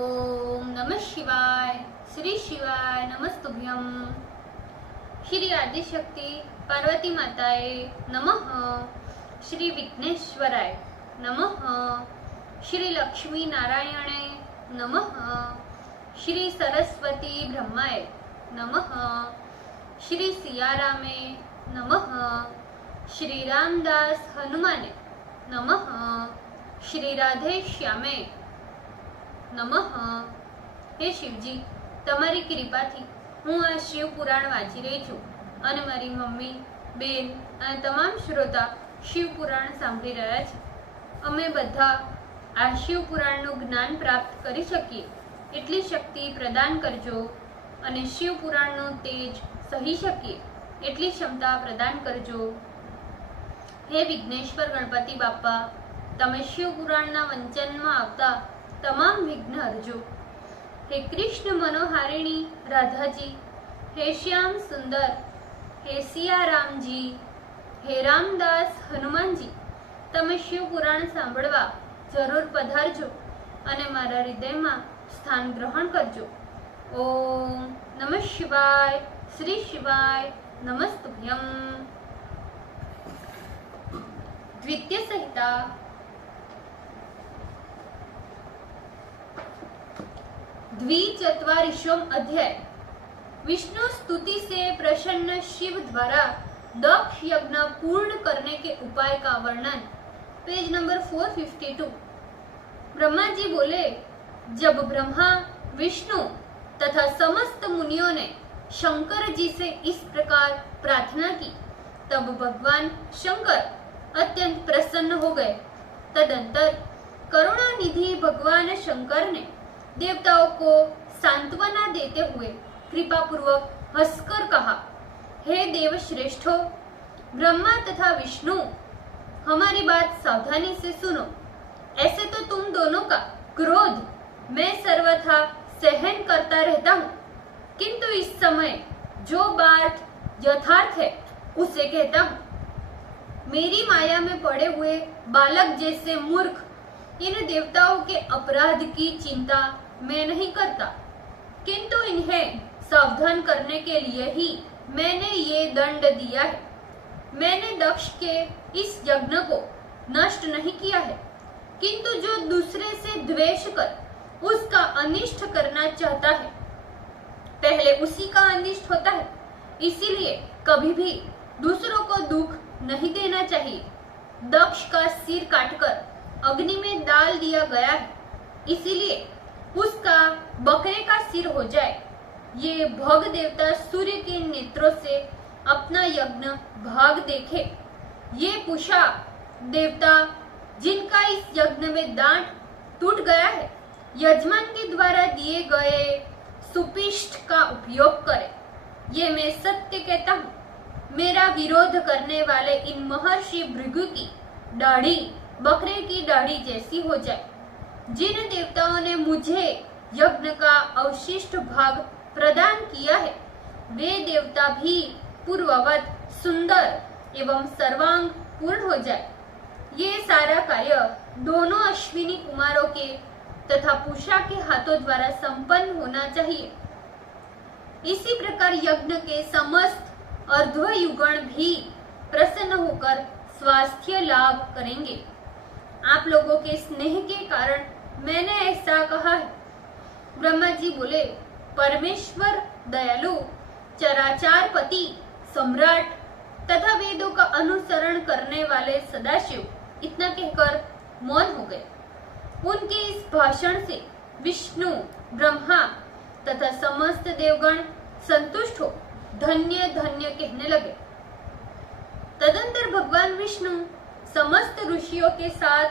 ओम नमः शिवाय। श्री शिवाय नमस्तुभ्यम। श्री आदिशक्ति पार्वती माताए नमः। श्री विघ्नेश्वराय नमः। श्री लक्ष्मी नारायणे नमः। श्री सरस्वती ब्रह्माय नमः। श्री सियारामे नमः। श्री रामदास हनुमाने नमः। श्री राधे श्यामे नमः। हे शिवजी, તમારી કૃપાથી હું આ શિવ પુરાણ વાંચી રહી છું અને મારી મમ્મી, બેન અને તમામ શ્રોતા શિવ પુરાણ સાંભળી રહ્યા છે. અમે બધા આ શિવ પુરાણનું જ્ઞાન પ્રાપ્ત કરી શકીએ એટલી શક્તિ પ્રદાન કરજો અને શિવ પુરાણનું તેજ સહી શકીએ એટલી ક્ષમતા પ્રદાન કરજો. હે વિઘ્નેશ્વર ગણપતિ બાપ્પા, તમે શિવ પુરાણના વંચનમાં આવતા તમામ વિઘ્ન હરજો. हे कृष्ण मनोहारिणी राधा जी, हे श्याम सुंदर, हे सिया राम जी, हे रामदास हनुमान जी, તમે શિવ પુરાણ સાંભળવા જરૂર પધારજો અને મારા હૃદયમાં સ્થાન ગ્રહણ કરજો. ઓમ નમઃ શિવાય. શ્રી શિવાય નમસ્તુભ્યમ. દ્વિતીય સંહિતા द्विचत्वारिशों अध्याय. विष्णु स्तुति से प्रसन्न शिव द्वारा दक्ष यज्ञ पूर्ण करने के उपाय का वर्णन. Page number 452. ब्रह्मा जी बोले, जब ब्रह्मा, विष्णु तथा समस्त मुनियों ने शंकर जी से इस प्रकार प्रार्थना की, तब भगवान शंकर अत्यंत प्रसन्न हो गए. तदंतर करुणानिधि भगवान शंकर ने देवताओं को सांत्वना देते हुए कृपा पूर्वक हंसकर कहा, हे देव श्रेष्ठो, ब्रह्मा तथा विष्णु, हमारी बात सावधानी से सुनो. ऐसे तो तुम दोनों का क्रोध मैं सर्वथा सहन करता रहता हूँ, किंतु इस समय जो बात यथार्थ है उसे कहता हूँ. मेरी माया में पड़े हुए बालक जैसे मूर्ख इन देवताओं के अपराध की चिंता मैं नहीं करता, किंतु इन्हें सावधान करने के लिए ही मैंने ये दंड दिया है. मैंने दक्ष के इस यज्ञ को नष्ट नहीं किया है, किंतु जो दूसरे से द्वेष कर उसका अनिष्ट करना चाहता है, पहले उसी का अनिष्ट होता है. इसीलिए कभी भी दूसरों को दुख नहीं देना चाहिए. दक्ष का सिर काटकर अग्नि में डाल दिया गया है, इसीलिए उसका बकरे का सिर हो जाए. ये भग देवता सूर्य के नेत्रों से अपना यज्ञ भाग देखे. ये पूषा देवता जिनका इस यज्ञ में दांत टूट गया है, यजमान के द्वारा दिए गए सुपिष्ट का उपयोग करे. ये मैं सत्य कहता हूँ. मेरा विरोध करने वाले इन महर्षि भृगु की दाढ़ी बकरे की दाढ़ी जैसी हो जाए. जिन देवताओं ने मुझे यज्ञ का अवशिष्ट भाग प्रदान किया है, वे देवता भी पूर्ववत सुंदर एवं सर्वांग पूर्ण हो जाए. ये सारा कार्य दोनों अश्विनी कुमारों के तथा पूषा के हाथों द्वारा संपन्न होना चाहिए. इसी प्रकार यज्ञ के समस्त अर्धयुगण भी प्रसन्न होकर स्वास्थ्य लाभ करेंगे. आप लोगों के स्नेह के कारण मैंने ऐसा कहा है. ब्रह्मा जी बोले, परमेश्वर दयालु, चराचार पति, सम्राट तथा वेदों का अनुसरण करने वाले सदाशिव इतना कहकर मौन हो गए. उनके इस भाषण से विष्णु, ब्रह्मा तथा समस्त देवगण संतुष्ट हो धन्य धन्य कहने लगे. तदंतर भगवान विष्णु समस्त ऋषियों के साथ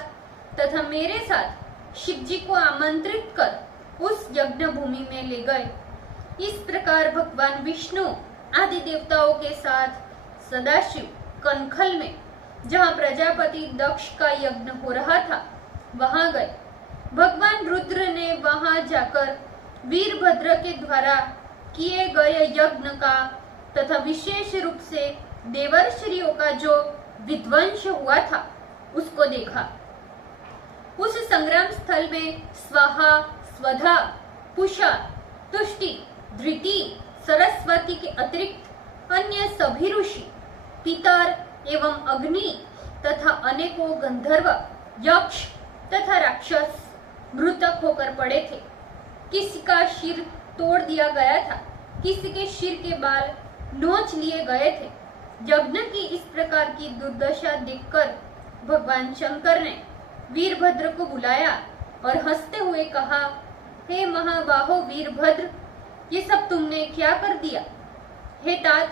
तथा मेरे साथ शिव जी को आमंत्रित कर उस यज्ञ भूमि में ले गए. इस प्रकार भगवान विष्णु आदि देवताओं के साथ सदाशिव कनखल में, जहाँ प्रजापति दक्ष का यज्ञ हो रहा था, वहां गए. भगवान रुद्र ने वहां जाकर वीरभद्र के द्वारा किए गए यज्ञ का तथा विशेष रूप से देवर्षियों का जो विध्वंस हुआ था उसको देखा. उस संग्राम स्थल में स्वाहा स्वधा, पुषा, तुष्टि, धृति, सरस्वती के अतिरिक्त अन्य सभी ऋषि, पितर एवं अग्नि तथा अनेकों गंधर्व, यक्ष तथा राक्षस मृतक होकर पड़े थे। किसी का सिर तोड़ दिया गया था, किसी के सिर के बाल नोच लिए गए थे। यज्ञ की इस प्रकार की दुर्दशा देखकर भगवान शंकर ने वीरभद्र को बुलाया और हंसते हुए कहा, हे महाबाहो वीरभद्र, ये सब तुमने क्या कर दिया? हे तात,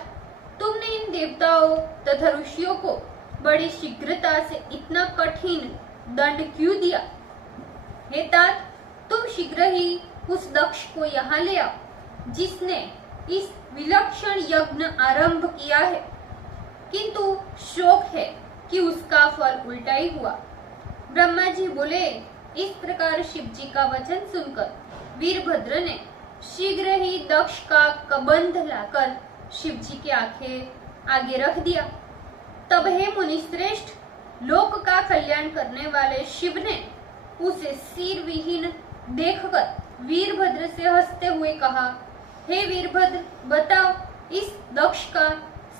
तुमने इन देवताओं तथा ऋषियों को बड़ी शीघ्रता से इतना कठिन दंड क्यों दिया? हे तात, तुम शीघ्र ही उस दक्ष को यहाँ ले आओ, जिसने इस विलक्षण यज्ञ आरंभ किया है, किंतु शोक है कि उसका फल उल्टा ही हुआ। ब्रह्मा जी बोले। इस प्रकार शिव जी का वचन सुनकर वीरभद्र ने शीघ्र ही दक्ष का कबंध लाकर शिव जी के आगे रख दिया। तब हे मुनिश्रेष्ठ, लोक का कल्याण करने वाले शिव ने उसे सिर विहीन देखकर वीरभद्र से हंसते हुए कहा, हे वीरभद्र, बताओ इस दक्ष का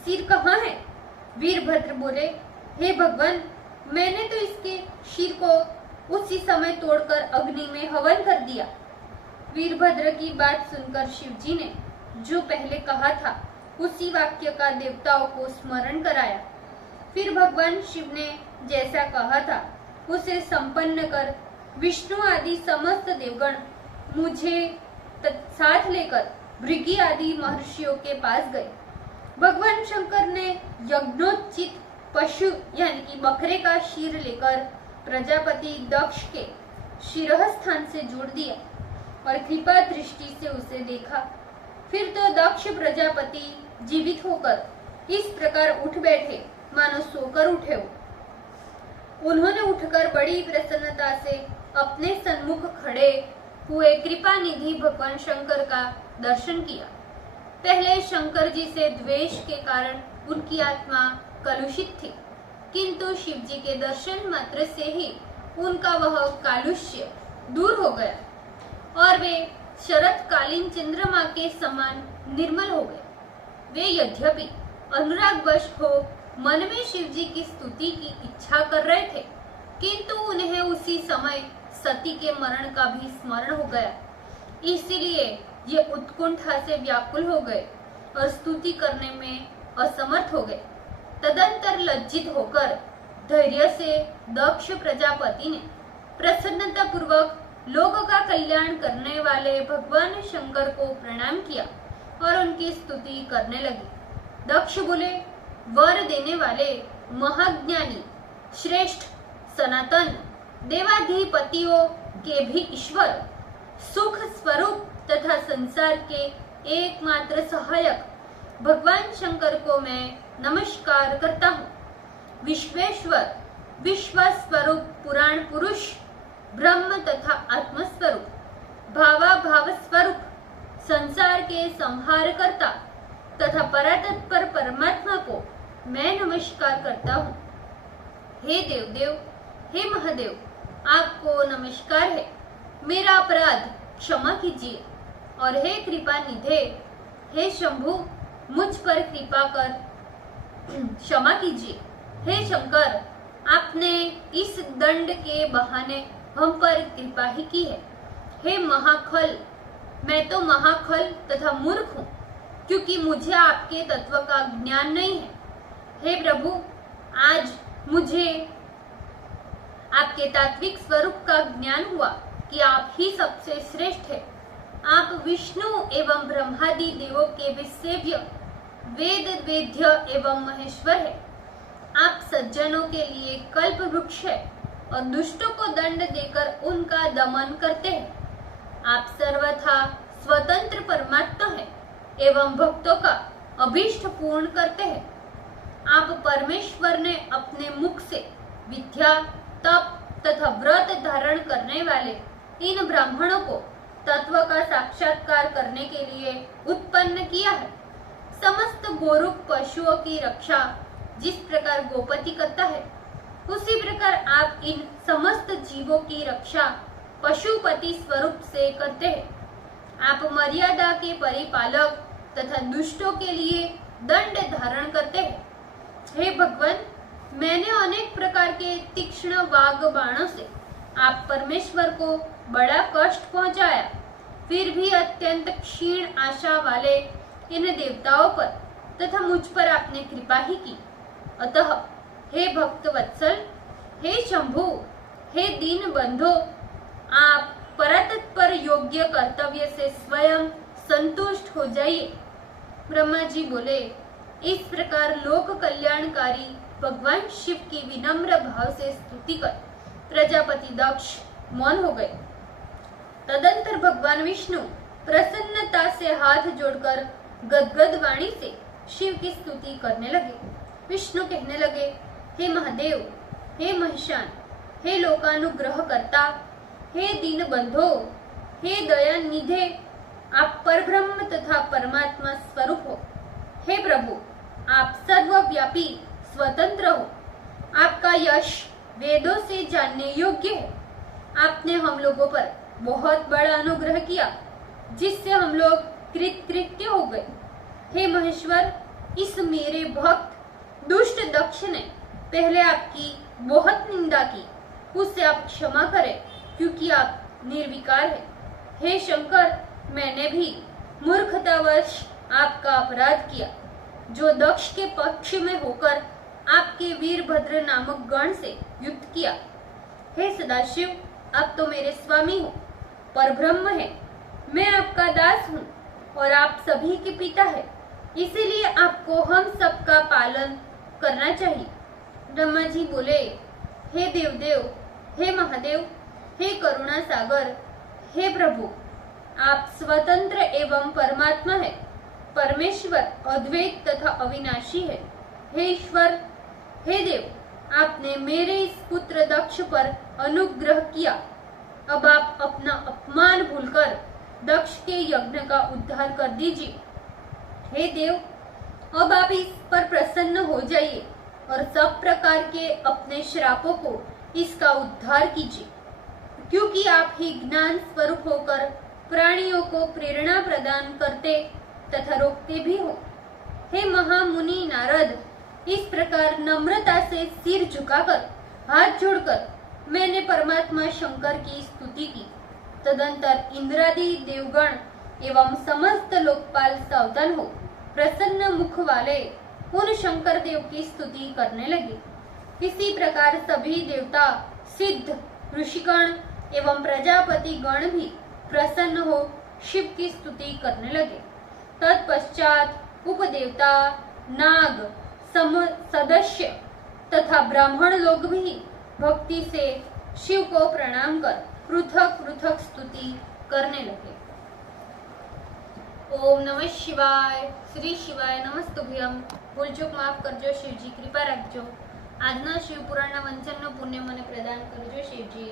सिर कहाँ है? वीरभद्र बोले, हे भगवान, मैंने तो इसके सिर को उसी समय तोड़कर अग्नि में हवन कर दिया। वीरभद्र की बात सुनकर शिव जी ने जो पहले कहा था उसी वाक्य का देवताओं को स्मरण कराया। फिर भगवान शिव ने जैसा कहा था उसे संपन्न कर विष्णु आदि समस्त देवगण मुझे साथ लेकर भृगि आदि महर्षियों के पास गए। भगवान शंकर ने यज्ञोचित पशु यानी कि बकरे का शीर लेकर प्रजापति दक्ष के शिरः स्थान से जोड़ दिया और कृपा दृष्टि से उसे देखा। फिर तो दक्ष प्रजापति जीवित होकर इस प्रकार उठ बैठे मानो सोकर उठे हो। उन्होंने उठकर बड़ी प्रसन्नता से अपने सन्मुख खड़े हुए कृपा निधि भगवान शंकर का दर्शन किया। पहले शंकर जी से द्वेष के कारण उनकी आत्मा कलुषित थी, किंतु शिव जी के दर्शन मात्र से ही उनका वह कालुष्य दूर हो गया और वे शरतकालीन चंद्रमा के समान निर्मल हो गए। वे यद्यपि अनुरागवश हो मन में शिव जी की स्तुति की इच्छा कर रहे थे, किंतु उन्हें उसी समय सती के मरण का भी स्मरण हो गया। इसलिए ये उत्कुंठा से व्याकुल हो गए और स्तुति करने में असमर्थ हो गए। तदंतर लज्जित होकर धैर्य से दक्ष प्रजापति ने प्रसन्नता पूर्वक लोगों का कल्याण करने वाले भगवान शंकर को प्रणाम किया और उनकी स्तुति करने लगे। दक्ष बोले, वर देने वाले महाज्ञानी श्रेष्ठ सनातन देवाधिपतियों के भी ईश्वर, सुख स्वरूप तथा संसार के एकमात्र सहायक भगवान शंकर को मैं नमस्कार करता हूँ। विश्वेश्वर, विश्व स्वरूप पुराण पुरुष, ब्रह्म तथा आत्म स्वरूप, भावा भाव स्वरूप, संसार के संहार करता तथा परातत्पर परमात्मा को मैं नमस्कार करता हूँ। हे देवदेव, हे महादेव, आपको नमस्कार है। मेरा अपराध क्षमा कीजिए और हे कृपा निधे, हे शंभु, मुझ पर कृपा कर क्षमा कीजिए। हे शंकर, आपने इस दंड के बहाने हम पर कृपा ही की है। हे महाखल, मैं तो महाखल तथा मूर्ख हूँ, क्योंकि मुझे आपके तत्व का ज्ञान नहीं है। हे प्रभु, आज मुझे आपके तात्विक स्वरूप का ज्ञान हुआ कि आप ही सबसे श्रेष्ठ है। आप विष्णु एवं ब्रह्मादि देवों के विसेव्य वेद वेद्य एवं महेश्वर है। आप सज्जनों के लिए कल्प वृक्ष है और दुष्टों को दंड देकर उनका दमन करते हैं। आप सर्वथा स्वतंत्र परमात्मा है एवं भक्तों का अभीष्ट पूर्ण करते हैं। आप परमेश्वर ने अपने मुख से विद्या, तप तथा व्रत धारण करने वाले इन ब्राह्मणों को तत्व का साक्षात्कार करने के लिए उत्पन्न किया है। समस्त गोरूप पशुओं की रक्षा जिस प्रकार गोपति करता है, उसी प्रकार आप इन समस्त जीवों की रक्षा पशुपति स्वरूप से करते हैं। आप मर्यादा के परिपालक तथा दुष्टों के लिए दंड धारण करते हैं। हे भगवान, मैंने अनेक प्रकार के तीक्ष्ण वाग बाणों से आप परमेश्वर को बड़ा कष्ट पहुंचाया, फिर भी अत्यंत क्षीण आशा वाले इन देवताओं पर तथा मुझ पर आपने कृपा ही की। अतः हे भक्त वत्सल, हे शंभु, हे दीन बंधो, आप परतत्पर योग्य कर्तव्य से स्वयं संतुष्ट हो जाइए। ब्रह्मा जी बोले, इस प्रकार लोक कल्याणकारी भगवान शिव की विनम्र भाव से स्तुति कर प्रजापति दक्ष मौन हो गए। तदंतर भगवान विष्णु प्रसन्नता से हाथ जोड़कर गदगद वाणी से शिव की स्तुति करने लगे। विष्णु कहने लगे, हे महादेव, हे महिषान, हे लोकानुग्रह करता, हे दीन बंधो, हे दयानिधे, आप परब्रह्म तथा परमात्मा स्वरूप हो। हे प्रभु, आप सर्वव्यापी स्वतंत्र हो। आपका यश वेदों से जानने योग्य है। आपने हम लोगों पर बहुत बड़ा अनुग्रह किया, जिससे हम लोग कृतकृत्य हो गए। हे महेश्वर, इस मेरे भक्त दुष्ट दक्ष ने पहले आपकी बहुत निंदा की, उससे आप क्षमा करें, क्योंकि आप निर्विकार हैं। हे शंकर, मैंने भी मूर्खतावश आपका अपराध किया, जो दक्ष के पक्ष में होकर आपके वीरभद्र नामक गण से युद्ध किया। हे सदाशिव, आप तो मेरे स्वामी हो, परब्रह्म है। मैं आपका दास हूँ और आप सभी के पिता है, इसीलिए आपको हम सबका पालन करना चाहिए। ब्रह्मा जी बोले, हे देवदेव, हे महादेव, हे करुणा सागर, हे प्रभु, आप स्वतंत्र एवं परमात्मा है। परमेश्वर अद्वैत तथा अविनाशी है। हे ईश्वर, हे देव, आपने मेरे इस पुत्र दक्ष पर अनुग्रह किया। अब आप अपना अपमान भूलकर दक्ष के यज्ञ का उद्धार कर दीजिए। हे देव, अब आप इस पर प्रसन्न हो जाइए और सब प्रकार के अपने श्रापों को इसका उद्धार कीजिए, क्योंकि आप ही ज्ञान स्वरूप होकर प्राणियों को प्रेरणा प्रदान करते तथा रोकते भी हो। हे महामुनि नारद, इस प्रकार नम्रता से सिर झुकाकर हाथ जोड़कर मैंने परमात्मा शंकर की स्तुति की। तदंतर इंद्रादि देवगण एवं समस्त लोकपाल सावधान हो प्रसन्न मुख वाले उन शंकर देव की स्तुति करने लगे। इसी प्रकार सभी देवता, सिद्ध, ऋषिगण एवं प्रजापति गण भी प्रसन्न हो शिव की स्तुति करने लगे। तत्पश्चात उपदेवता, नाग, सदस्य तथा ब्राह्मण लोग भी भक्ति से शिव को प्रणाम कर पृथक पृथक स्तुति करने लगे। ओम नमः शिवाय। श्री शिवाय नमस्तुभ्यम। ભૂલચૂક માફ કરજો શિવજી, કૃપા રાખજો। આજના શિવ પુરાણના વંચનનો પુણ્ય મને પ્રદાન કરજો શિવજી।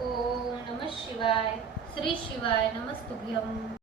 ઓમ નમઃ શિવાય। શ્રી શિવાય નમસ્તુભ્યમ।